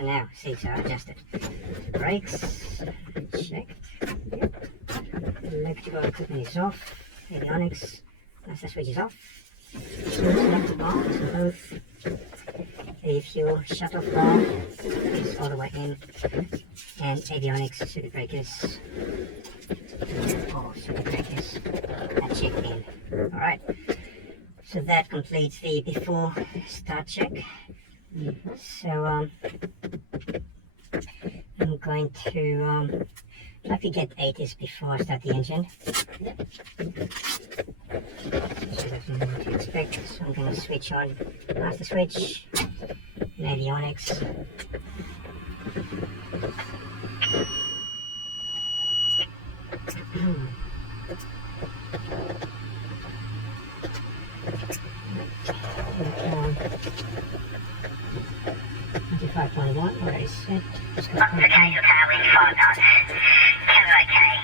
So now seats are adjusted. Brakes checked. Yep. Electrical equipment is off. Avionics, master switch is off. Selected on so both. The fuel shut-off valve is all the way in, and avionics circuit breakers, are checked in. Alright, so that completes the before start check. So I'm going to like to get ATIS before I start the engine. So that's what to expect. So I'm going to switch on master switch and avionics. What I said. Modification power wind 5 knots. Camera okay.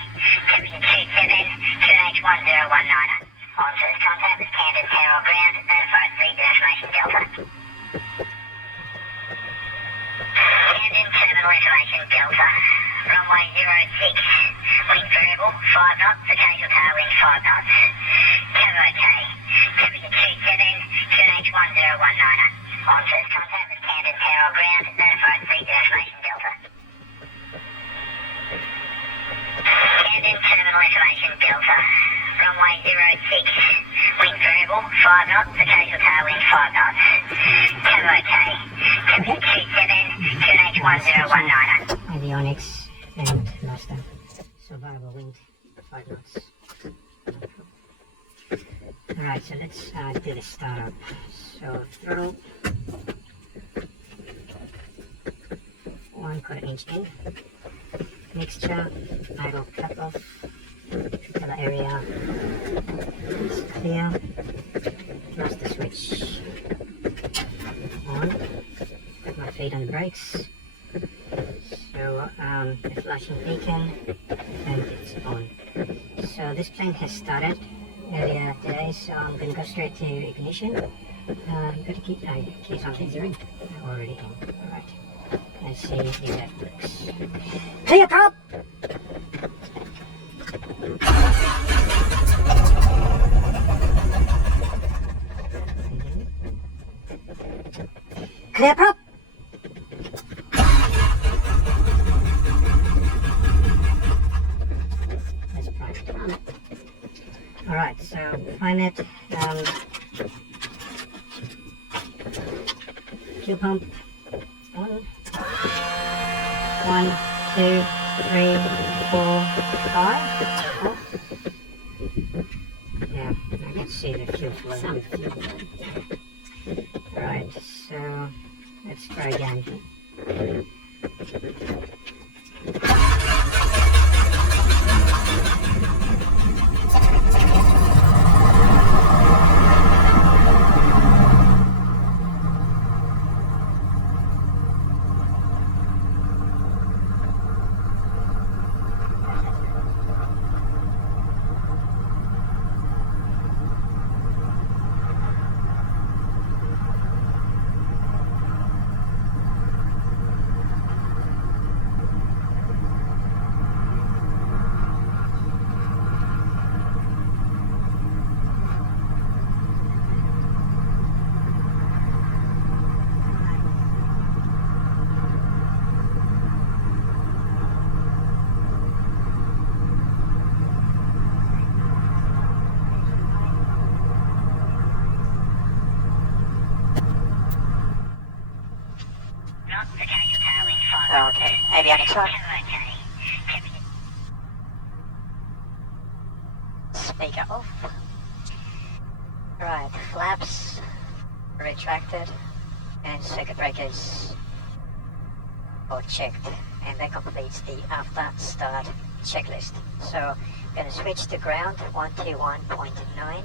Temperature 27, QNH 1019. On first contact with Camden Training ground, notified lead information Delta. Camden terminal information Delta. Runway 06. Wind variable 5 knots. Occasional power wind 5 knots. Camera okay. Temperature 27, QNH 1019. On first contact with Camden Training ground, notified lead information Delta. Camden terminal information Delta. Runway 06. Wind variable 5 knots. Occasional power wind 5 knots. Camera okay. Temperature 27, QNH 1019. Avionics and master. So variable wind 5 knots. Alright, so let's do the startup. So throttle 1/4 inch in. Mixture, idle cut off. Color area is clear. Master switch on. Put my feet on the brakes. So the flashing beacon, and it's on. So this plane has started earlier today, so I'm going to go straight to ignition. You've got to keep keys on zeroing. Already in. Alright. Let's see if that works. Clear prop! Clear prop! That's prime. Alright, so find it. Fuel pump on. 1, 2, 3, 4, 5. Off. Yeah, I can see the fuel flow. Alright, so let's try again. Okay, avionics on. Speaker off. Right, flaps retracted and circuit breakers all checked, and that completes the after start checklist. So I'm going to switch to ground 121.9.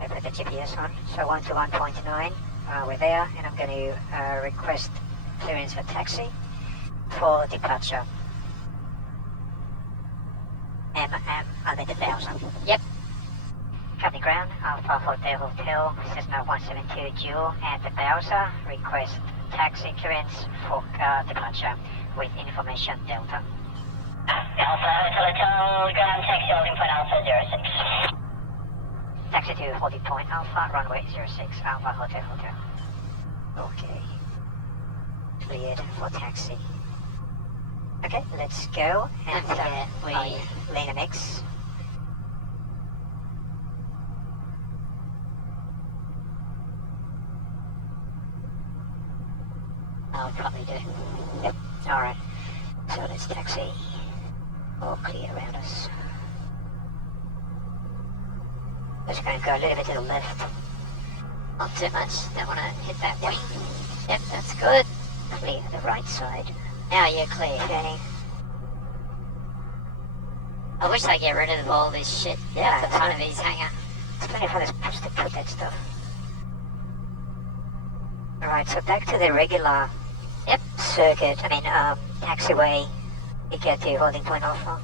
I put the GPS on, so 121.9. We're there, and I'm going to request clearance for taxi for departure. MM under the 1000. Yep. Coming. landing ground, Alpha Hotel Hotel, Cessna 172 Dual at the Bowser. Request taxi clearance for departure with information Delta. Alpha Hotel Hotel, ground taxi holding point Alpha 06. Taxi to holding point Alpha, runway 06, Alpha Hotel Hotel. Okay. Cleared for taxi. Okay, let's go and we lane MX. I'll probably do. Yep, alright. So let's taxi. All clear around us. Just going to go a little bit to the left. Not too much, don't want to hit that wing. Yep, that's good. Clear the right side. Now you're clear. Okay. I wish they get rid of all this shit at the front of his hangar. It's plenty of others to put that stuff. Alright, so back to the regular circuit, taxiway to get to holding point Alpha.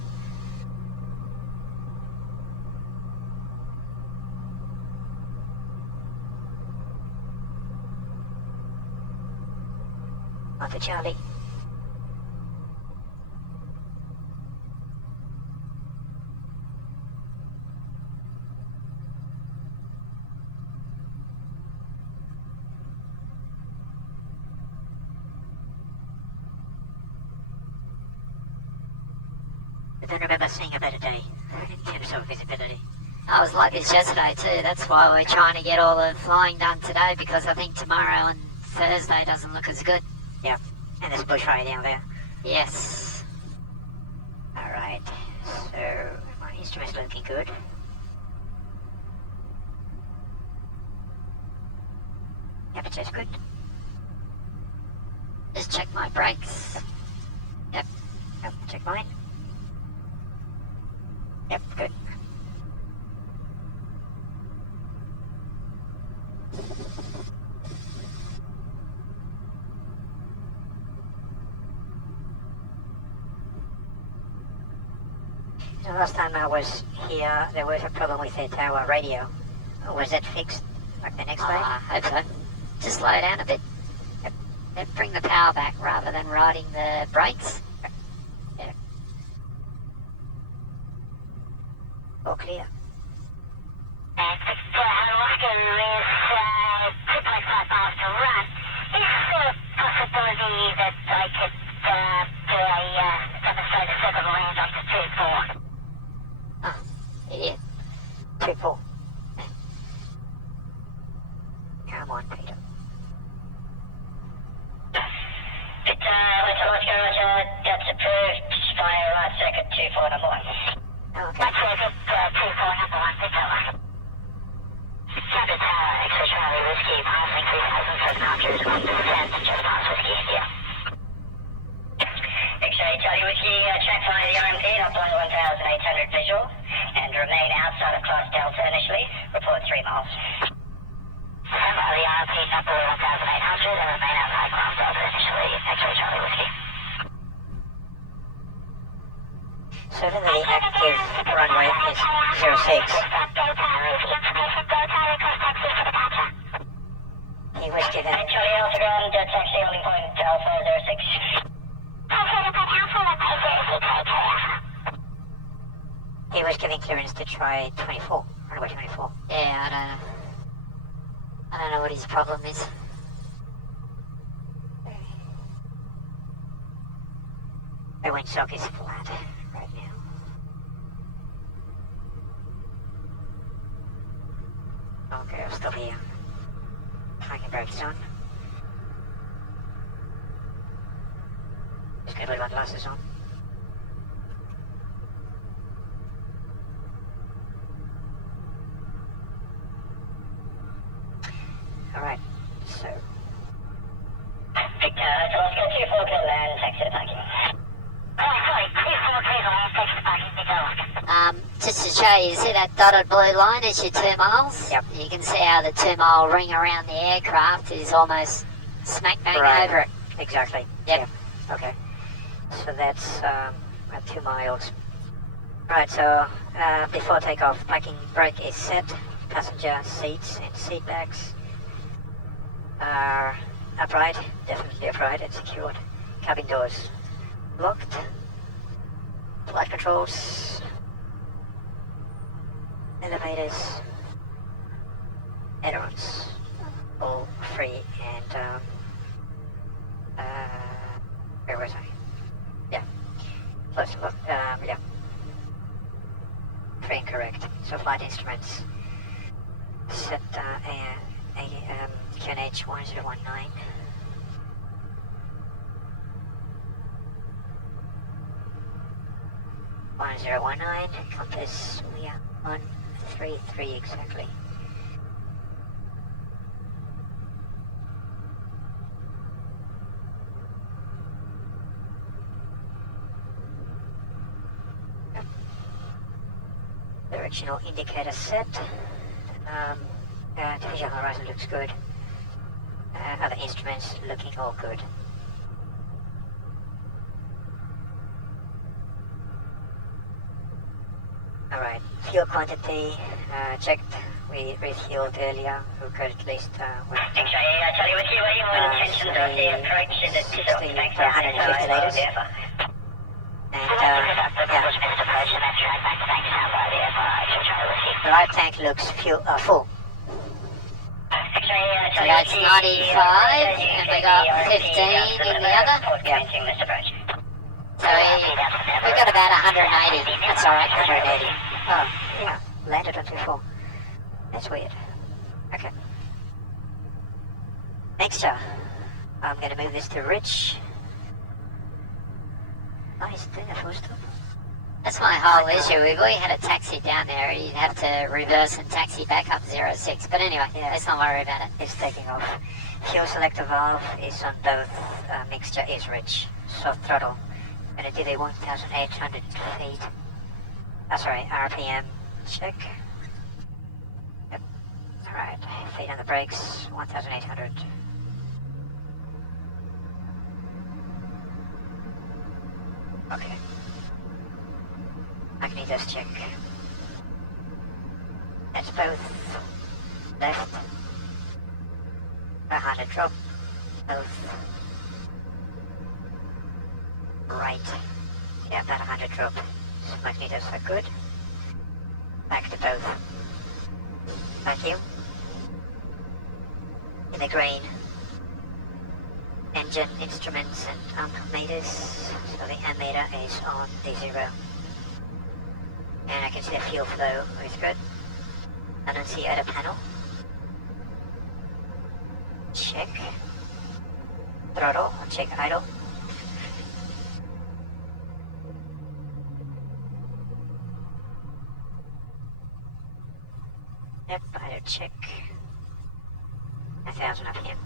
Alpha Charlie. I don't remember seeing a better day in terms of visibility. I was like this yesterday too. That's why we're trying to get all the flying done today, because I think tomorrow and Thursday doesn't look as good. Yeah, and there's bushfire down there. Yes. Alright, so my instrument's looking good. Temperature's good. Just check my brakes. Yep, check mine. Yep, good. The last time I was here, there was a problem with the tower radio. Was that fixed like the next day? I hope so. Just slow down a bit. Yep, bring the power back rather than riding the brakes. Yeah. All clear. Looking with 2.5 miles to run, is there a possibility that I could do a demonstrator circle land off to 2-4? Idiot. 2-4. Come on, Peter. Let's go, Roger. That's approved. Fire right circuit 2-4 number 1. Okay. That's circuit 2-4 number 1. Victor. Camden Training, X-ray Charlie Whiskey, passing 3,700 on the 10th, just past Whiskey, India. X-ray Charlie Whiskey, track fly the RMP, not below 1,800 visual, and remain outside of class Delta initially. Report 3 miles. Stand by the RMP, not below 1,800, and remain outside class Delta initially. X-ray Charlie Whiskey. Certainly active runway is 06. He was given Charlie Alpha ground, taxi holding point Alpha 06. he was given clearance to try 24, runway 24. Yeah, I don't know what his problem is. The windshock is flat right now. Okay, I'm still here. Parking brakes on. Just gonna put my glasses on. Alright, so. Victor, so let's go 2-4 clear land, taxi to parking. Sorry, 2-4 clear land, taxi to parking, Victor. Just to show you, see that dotted blue line is your 2 miles? Yep. You can see how the 2 mile ring around the aircraft is almost smack bang over it. Exactly. Yep. Yeah. Okay. So that's at 2 miles. Right, so before takeoff, parking brake is set. passenger seats and seat backs are upright, definitely upright and secured. Cabin doors locked. Flight controls. Elevators. Ailerons. All free and where was I? Yeah. Close look. Yeah. Free and correct. So flight instruments set QNH 1019. Compass, we are 133 exactly. Directional indicator set. Visual horizon looks good. Other instruments looking all good. Alright, fuel quantity checked. We refueled earlier. We could at least Charlie, with you, what are your intentions of the approach? Is it 60 to 150 litres. And the right tank looks full. So that's 95, and we got 15 in the other. Yeah. So we've got about 180. That's alright. 180. Oh, yeah. Landed on 24. That's weird. Okay. Mixture. I'm going to move this to rich. Oh, he's doing a full stop. That's my whole issue. If we had a taxi down there, you'd have to reverse and taxi back up 06. But anyway, Yeah. let's not worry about it. It's taking off. Fuel selector valve is on both. Mixture is rich. Soft throttle. Gonna do the 1,800 feet. Sorry, RPM check. Yep. Alright, feet on the brakes, 1,800. Okay. Magnetos check. That's both left. 100 drop. Both right. Yeah, about 100 drop. So magnetos are good. Back to both. Thank you. In the green. Engine, instruments and amp meters. So the amp meter is on D0. And I can see the fuel flow is good. I don't see other panel. Check. Throttle, check idle. Yep, idle check. 1,000 RPM.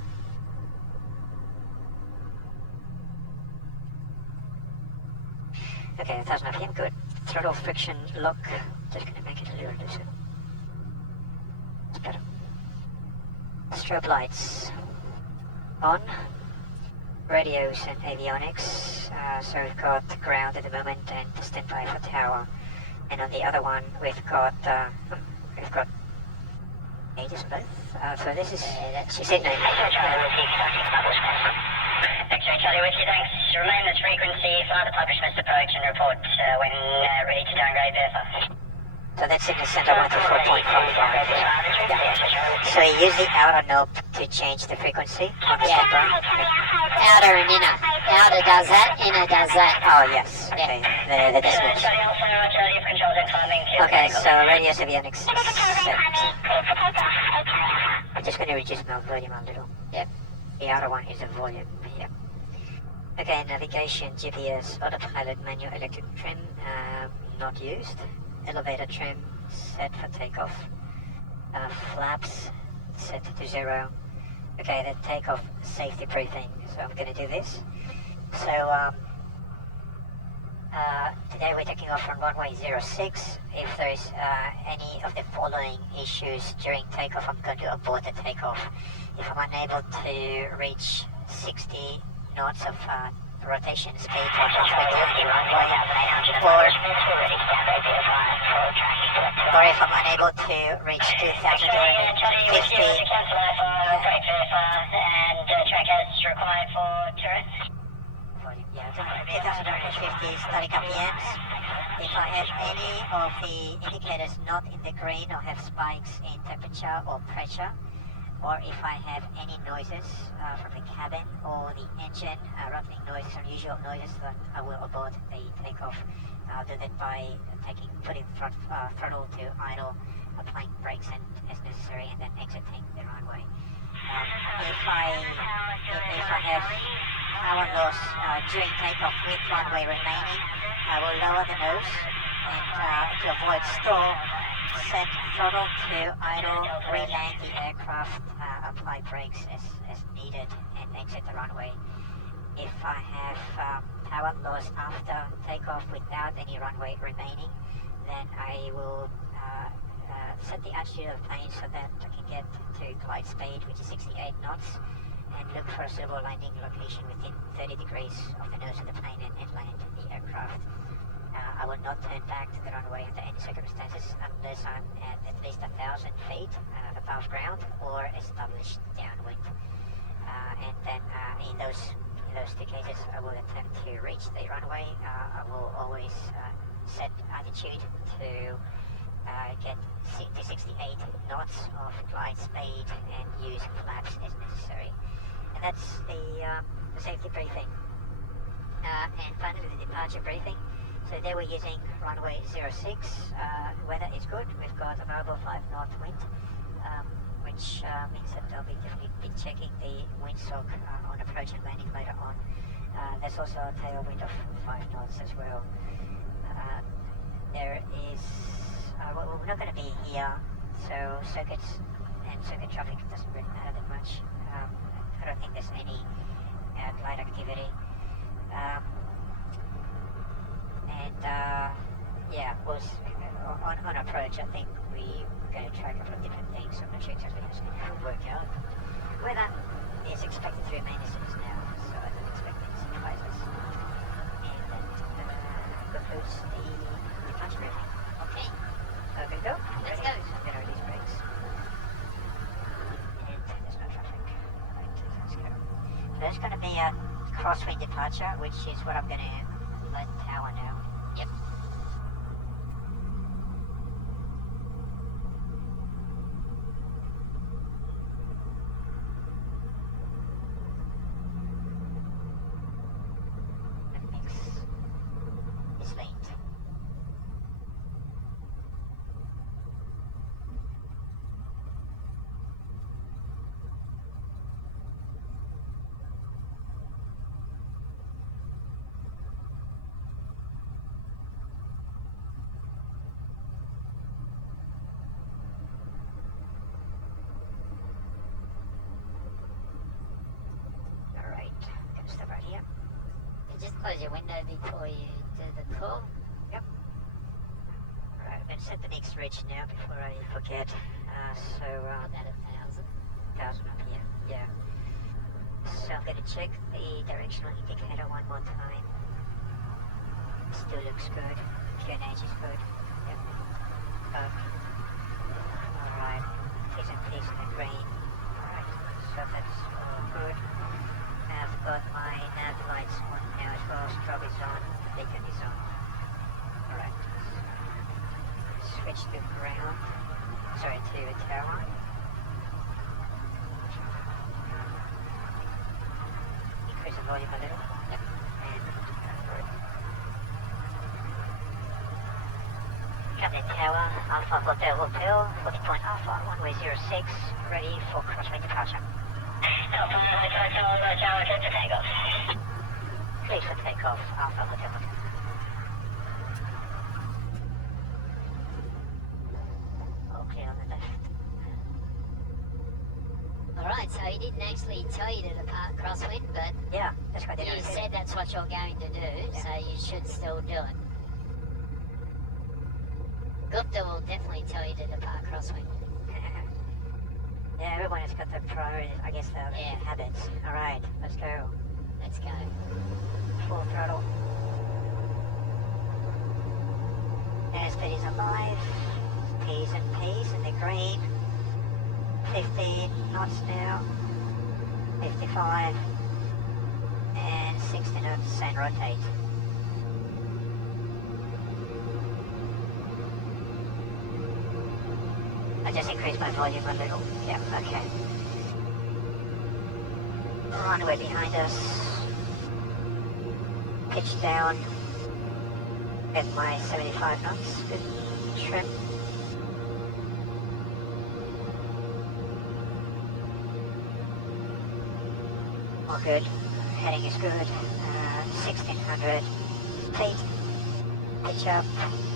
Okay, 1,000 RPM, good. Throttle friction lock. Just gonna make it a little looser. It's better. Strobe lights on. Radios and avionics. So we've got ground at the moment and standby for tower. And on the other one we've got ATIS both. So this is Sydney. X-ray Charlie with you, thanks. Remain this frequency, fly the publishments approach and report when ready to downgrade verify. So that's in the center 124.55. Yeah. So you use the outer knob to change the frequency on the standby? Outer and inner. Outer does that, inner does that. Oh yes, okay. The decimals. Charlie Alpha, Charlie if controls and timing. Okay, so radius avionics set. I'm just going to reduce my volume a little. Yep. The outer one is the volume. Yep. Okay, navigation, GPS, autopilot, manual electric trim, not used. Elevator trim set for takeoff. Flaps set to 0. Okay, the takeoff safety briefing. So I'm going to do this. So today we're taking off from runway 06. If there is any of the following issues during takeoff, I'm going to abort the takeoff. If I'm unable to reach 60 knots of rotation speed halfway down the runway, or if I'm unable to reach 2,250, yeah, 2,250 static RPMs. If I have any of the indicators not in the green or have spikes in temperature or pressure, or if I have any noises from the cabin or the engine, rattling noises, unusual noises, then I will abort the takeoff. I'll do that by putting throttle to idle, applying brakes as necessary, and then exiting the runway. If I have power loss during takeoff with runway remaining, I will lower the nose and to avoid stall, set throttle to idle, re-land the aircraft, apply brakes as needed, and exit the runway. If I have power loss after takeoff without any runway remaining, then I will set the altitude of the plane so that I can get to glide speed, which is 68 knots, and look for a suitable landing location within 30 degrees of the nose of the plane and land the aircraft. I will not turn back to the runway under any circumstances unless I'm at least 1,000 feet above ground or established downwind. And then in those two cases, I will attempt to reach the runway. I will always set altitude to get to 68 knots of glide speed and use flaps as necessary. And that's the safety briefing. And finally, the departure briefing. So there we're using runway 06. Weather is good. We've got a variable 5-knot wind, which means that I'll definitely be checking the windsock on approach and landing later on. There's also a tailwind of 5 knots as well. There is, well, we're not going to be here, so circuits and circuit traffic doesn't really matter that much. I don't think there's any glide activity. Yeah, on approach, I think we're going to try a couple of different things. I'm not sure exactly how it's going to work out. Weather is expected to remain as it is now, so I don't expect any surprises. And that concludes the departure briefing. Okay, so we're going to go? Let's go. I'm going to release brakes. And there's no traffic. Right, let's go. So there's going to be a crosswind departure, which is what I'm going to let tower know. Yep. The mix is late. Step right here. You just close your window before you do the call. Yep. Alright, I'm going to set the next ridge now before I forget. Put that at 1,000. 1,000 up here. Yeah. So I'm going to check the directional indicator one more time. Still looks good. QNH is good. Yep. Alright. Please and green. Alright. So that's all good. I've got my nav lights on now as well. Strobe is on, beacon is on. Alright. Switch to ground. Sorry, to tower. Increase the volume a little. Yep. And good. Camden Tower, Alpha Hotel Hotel, 40 point Alpha, runway 06, ready for crosswind departure. Clear for takeoff, Alpha Hotel Hotel. All clear on the left. Alright, so he didn't actually tell you to depart crosswind, but Yeah, that's what I did. you said that's what you're going to do, so you should still do it. Gupta will definitely tell you to depart crosswind. Yeah, everyone has got their priorities, I guess, their Yeah. habits. Alright, let's go. Let's go. P's and P's in the green. 15 knots now. 55 and 60 knots and rotate. I just increased my volume a little. Yeah, okay. Runway behind us. Pitch down at my 75 knots with trim. All good. Heading is good. 1600 feet. Pitch up.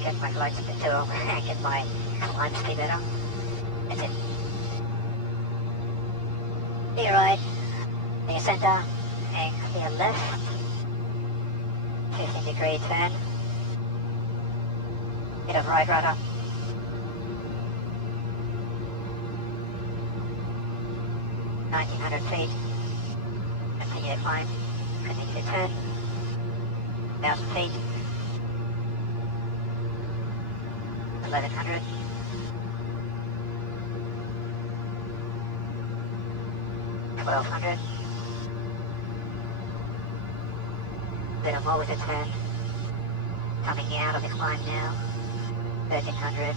Get my glide speed to get my climb speed better. That's it. Clear right. Clear center. And clear left. 15-degree turn. Bit of right rudder. feet. Continue to climb. Continue to turn. 1,000 feet. 1,100. 1,200. Little more with a turn. Coming out of the climb now. 1,300.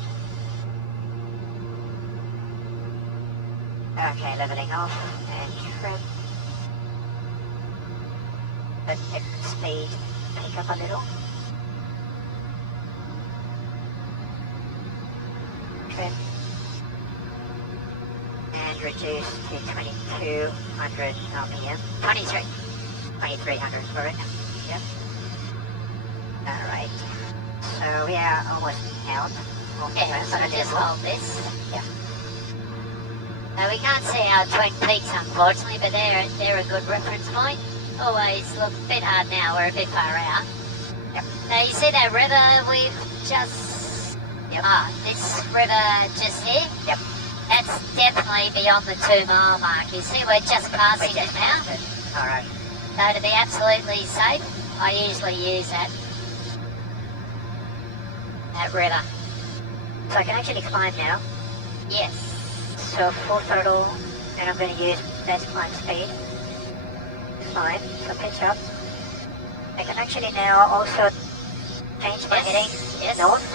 Okay, leveling off and trim. Let the speed pick up a little. Trim. And reduce to 2,200 RPM. 2,300, sorry. Yep. Alright. So we are almost out. Yeah, so just hold this. Yeah. Now we can't see our Twin Peaks unfortunately, but they're a good reference point. Always look a bit hard now, we're a bit far out. Yep. Now you see that river we've just... Yep. This river just here? Yep. That's definitely beyond the 2 mile mark. You see we're just passing it now. Alright. So to be absolutely safe, I usually use that river. So I can actually climb now. Yes. So full throttle, and I'm going to use best climb speed. Climb, so pitch up. I can actually now also change my heading north.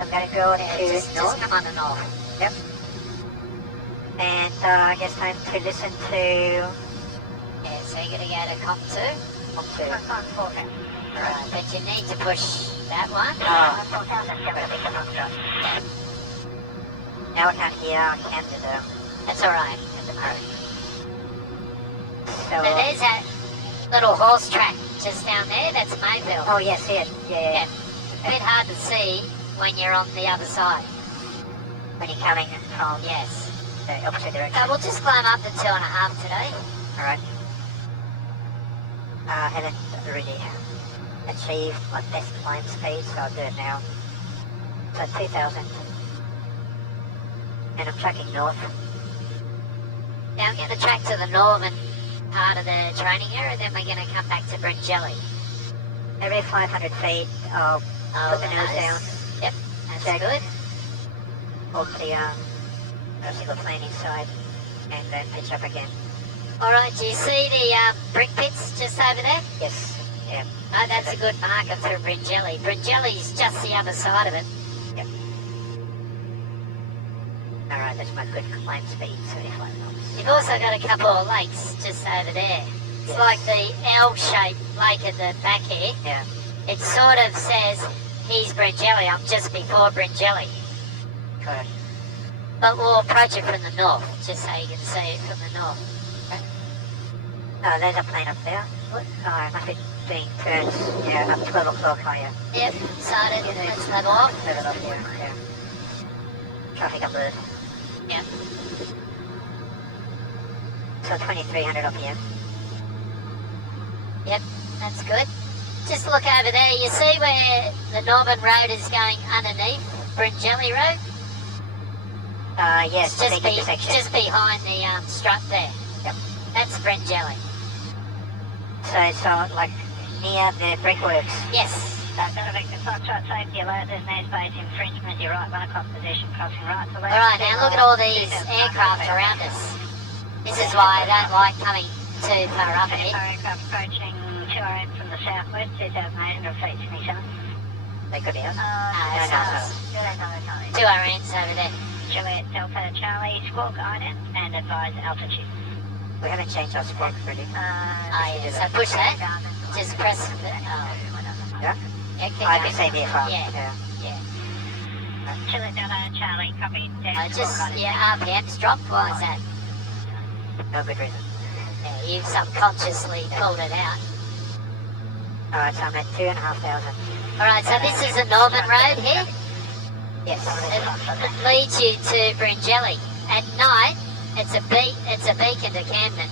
I'm going to go to Just north. come on the north. Yep. And I guess time to listen to... Yeah, so you're going to go to comp 2. Right, but you need to push that one. Now I can't hear Camden though. That's alright. So, But there's that little horse track just down there, that's Mayfield. oh yeah, see it. Yeah. A bit hard to see when you're on the other side. When you're coming from Yes. the opposite direction. So we'll just climb up to 2.5 today. Alright. I haven't really achieved my best climb speed, so I'll do it now. So 2,000. And I'm tracking north. Now I'm going to track to the northern part of the training area, then we're going to come back to Bringelly. Every 500 feet, I'll put the nose down. Yep, that's Check. good. Hold the single plane inside, and then pitch up again. Alright, do you see the brick pits just over there? Yes. Yeah. Oh, that's a good marker for Bringelly. Bringelly's just the other side of it. Yep. Alright, that's my good climb speed, 75 knots. You've also got a couple of lakes just over there. It's Yes. like the L-shaped lake at the back here. Yeah. It sort of says, here's Bringelly, I'm just before Bringelly. Correct. But we'll approach it from the north, just so you can see it from the north. Oh, there's a plane up there. What? Oh, I must be doing turns, yeah, up 12 o'clock higher. Yep, started, let's level off. Level up here, yeah. Traffic alert. Yep. So 2,300 RPM. Yep, that's good. Just look over there, you see where the Northern Road is going underneath Bringelly Road? Yes, It's big intersection. just behind the strut there. Yep. That's Bringelly. So it's like near the brickworks. Yes, Delta Victor Foxtrot, safety alert, there's an airspace infringement, you're right, 1 o'clock position, crossing right to left. Alright, now look at all these aircraft around us. This is why I don't like coming too far up here. Aircraft approaching 2RM from the southwest, 2,800 feet, 27. They could be us. Two RNs over there. Juliet Delta Charlie, squawk ident and advise altitude. We haven't changed our squawk already. So push that. Just press the, Yeah? yeah, keep I going. can say aircraft. Yeah. Juliet Delta Charlie, copy. RPM's dropped. Why is that? No good reason. Yeah, you've subconsciously pulled it out. Alright, so I'm at 2,500. Alright, so this is a northern road here. Yes. It leads you to Bringelly. At night, it's a beacon to Camden.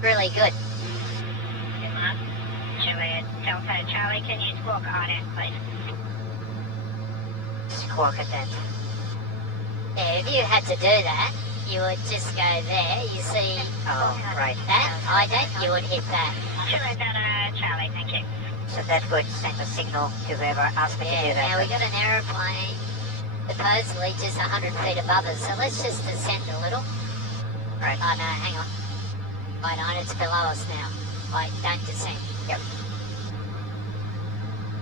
Really good. Juliet Delta Charlie, can you squawk ident, please? Squawk it then. Yeah, if you had to do that, you would just go there. You see Oh, right. that ident, you would hit that. Juliet Delta Charlie, thank you. So that would send a signal to whoever asked me to do Yeah, that. now we got an aeroplane supposedly just 100 feet above us, so let's just descend a little. Right. Oh no, hang on. Wait on, it's below us now. Wait, don't descend. Yep.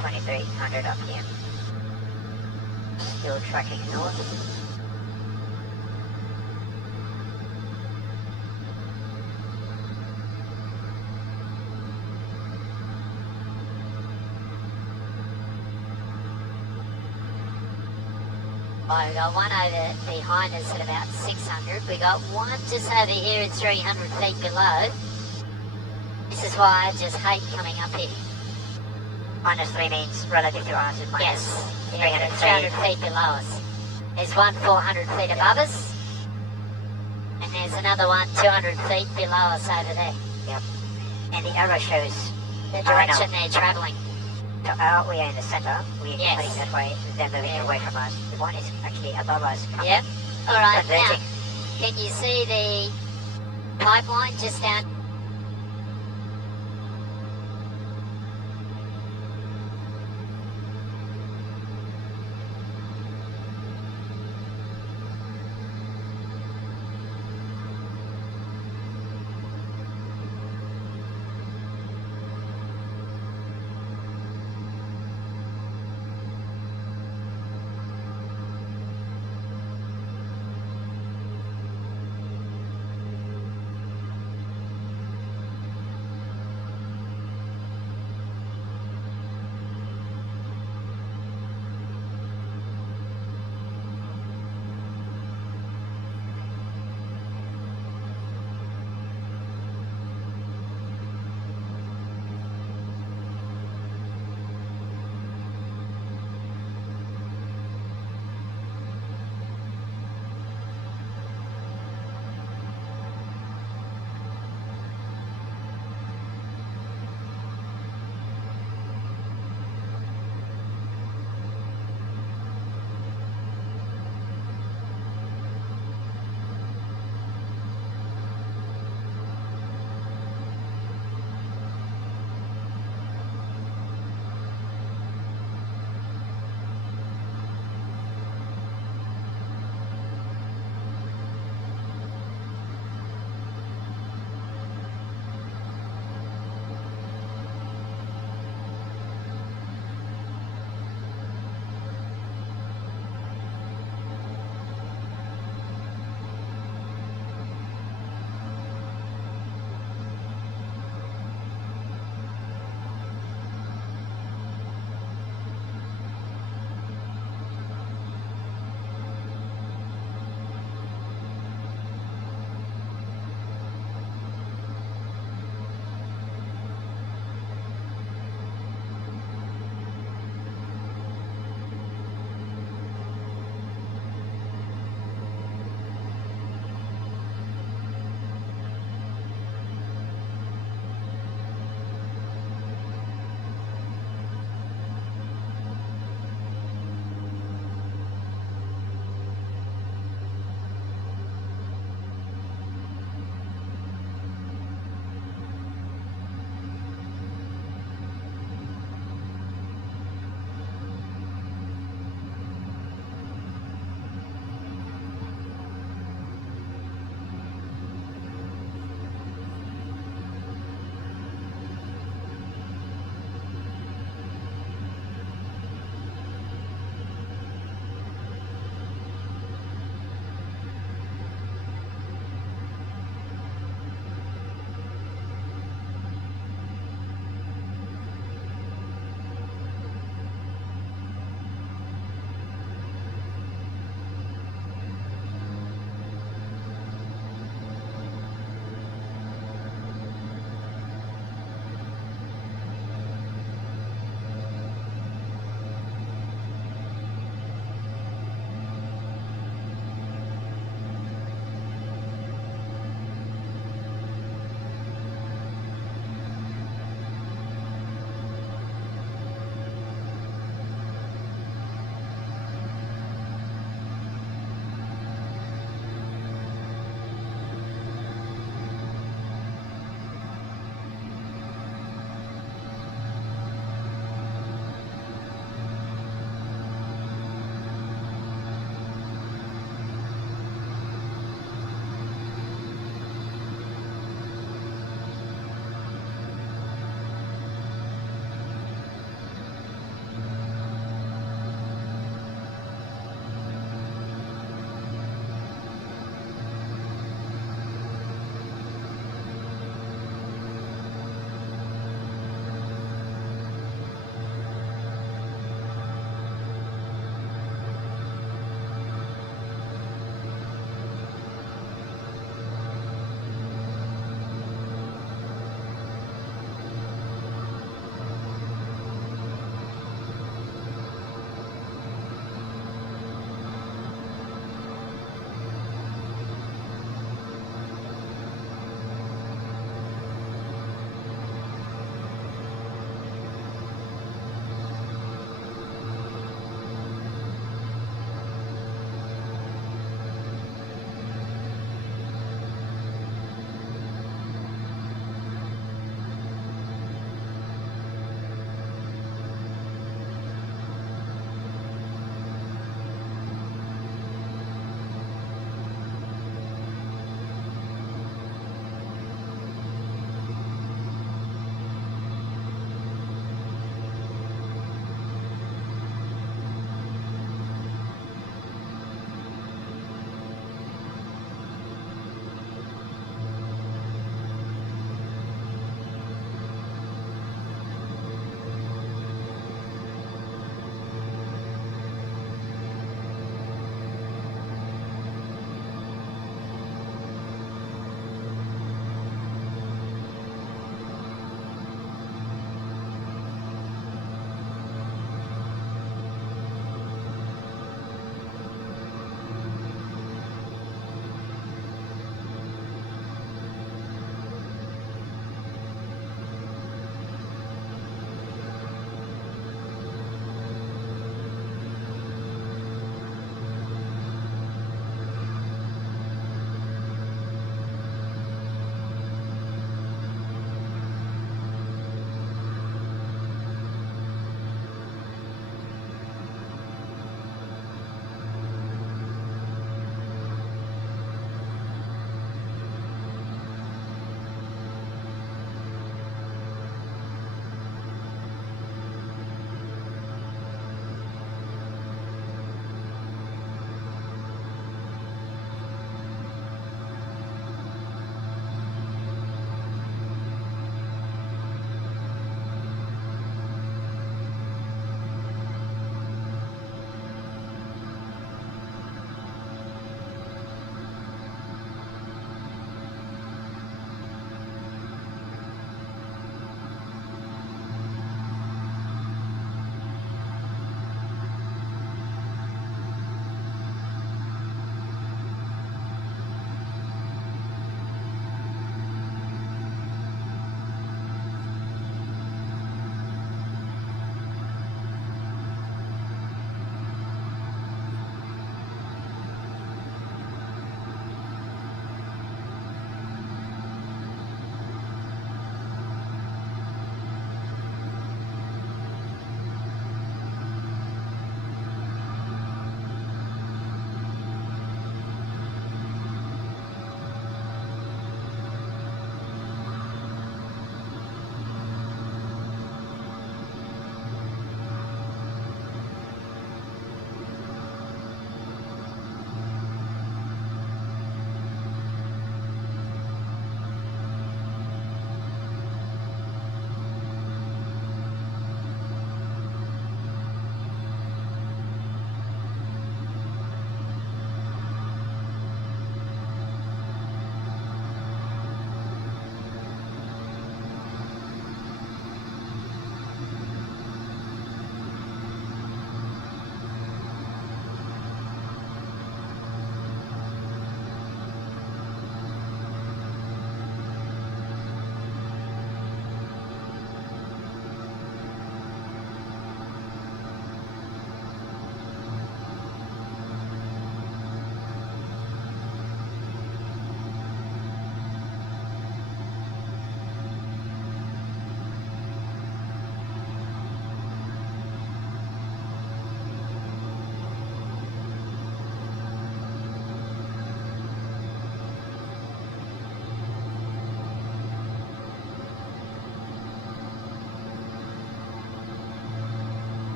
2,300 up here. Still tracking north. Oh, we got one over behind us at about 600. We got one just over here at 300 feet below. This is why I just hate coming up here. -3 means relative to us is minus Yes, 300 300 feet below us. There's one 400 feet above us. And there's another one 200 feet below us over there. Yep. And the arrow shows The direction they're travelling. So we are in the center. We're Yes. heading that way. They're moving away from us. The one is actually above us. Yep. Alright, now, Converging. can you see the pipeline just down